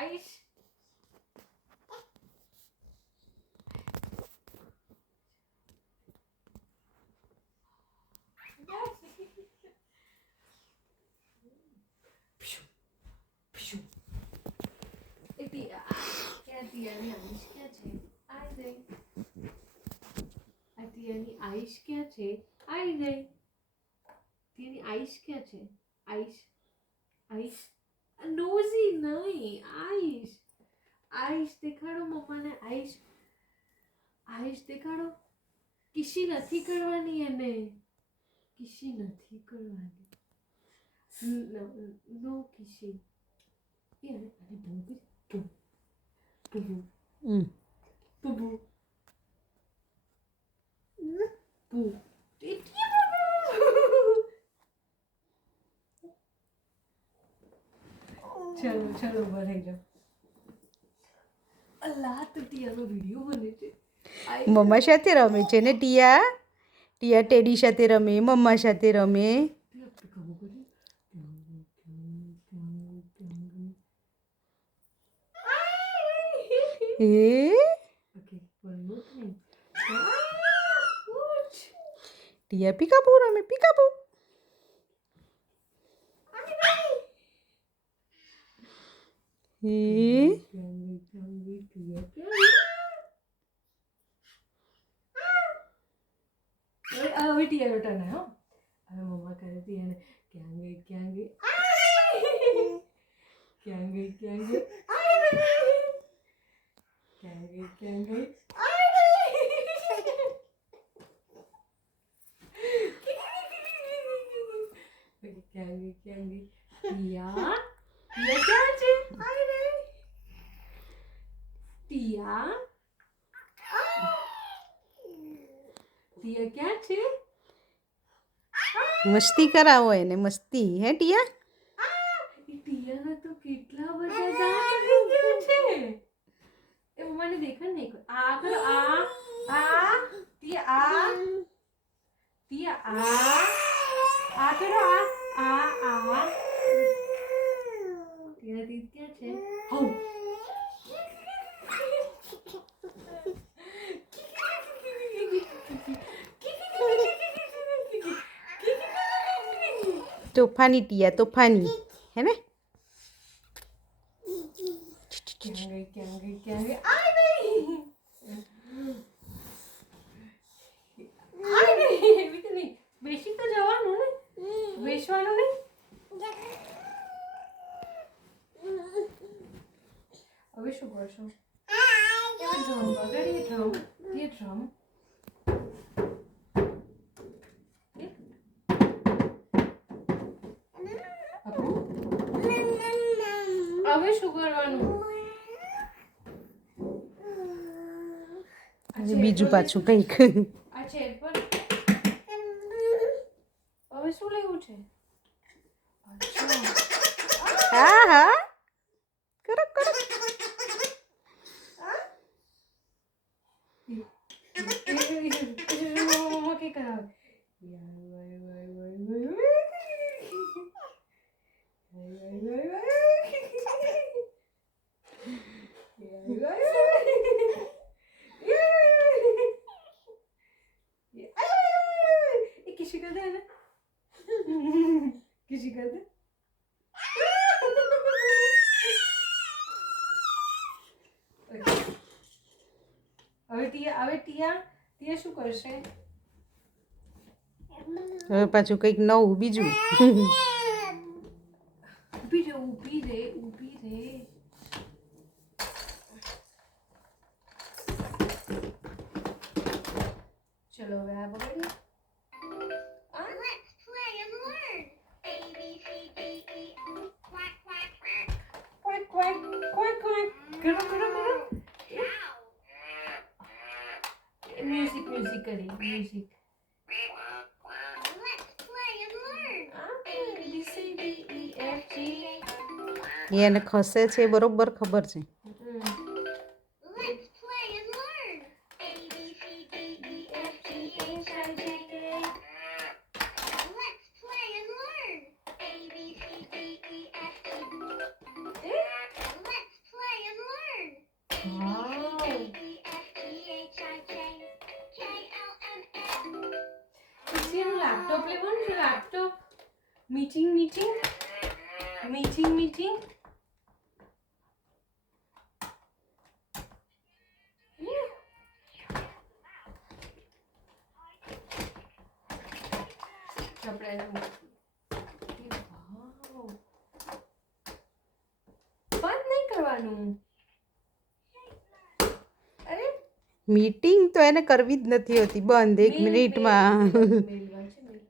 આઈશ આઈશ ક્યાં છે આઈ ગઈ તેની આઈશ ક્યાં છે આઈશ આઈશ નોઝી નહીં આઈશ આઈશ દેખાડો મમ્માને આઈશ આઈશ દેખાડો કિસી નથી કરવાની એને કિસી નથી કરવાની નો કિસી યાર અરે બહુ બબુ બબુ બબુ ચલો ચલો ભરાઈ જાઓ અલ્લાહ તો ટીયાનો વિડીયો બને છે મમ્મા સાથે રમે છે ને ટીયા ટીયા ટેડી સાથે રમે મમ્મા સાથે રમે એ ટીયા પીકાપુ રમે પીકાપુ એ હવે ટીયાનો ટર્ન હો હવે મમ્મા કરે ટીયાને ક્યાં ગઈ ક્યાં ગઈ ક્યાં ગઈ ક્યાં ગઈ ક્યાં ગઈ ક્યાં ગઈ ક્યાં ગઈ ક્યાં ગઈ ટીયા ટીયા ક્યાં છે આઈ રે ટીયા ટીયા ક્યાં છે મસ્તી કરાવો એને મસ્તી હે ટીયા ટીયાના તો કેટલા બધા દાંત થઈ ગયા છે એ મને દેખાડ નહીં આ કરો આ ટીયા આ કરો આ ટીયા દીદ ક્યાં છે હો તોફાની ટીયા તોફાની હે ને ક્યાં ગઈ આઈ ગઈ એવી તો નહીં બેસી તો જવાનું ને બેસવાનું નહીં હવે શું કરશો ડ્રમ વગાડીએ ડ્રમ એ ડ્રમ હવે શું કરવાનું બીજું પાછું કંઈક આ છે પર હવે શું લેવું છે હા હા કરો કરો મમ્મા કે કરાવે किसी कर दे ना किसी कर दे હવે ટીયા શું કરશે હવે પાછું કંઈક નવું બીજું ઊભી રે ચલો હવે આ બગાડી म्यूजिक करी म्यूजिक એને ખસે છે બરોબર ખબર છે લેવાનું છે laptop. Meeting meeting meeting meeting. આપણે એને બંધ નહીં કરવાનું. અરે મીટિંગ તો એને કરવી જ નથી હોતી બંધ 1 મિનિટમાં. મેલ વાંચે મેલ.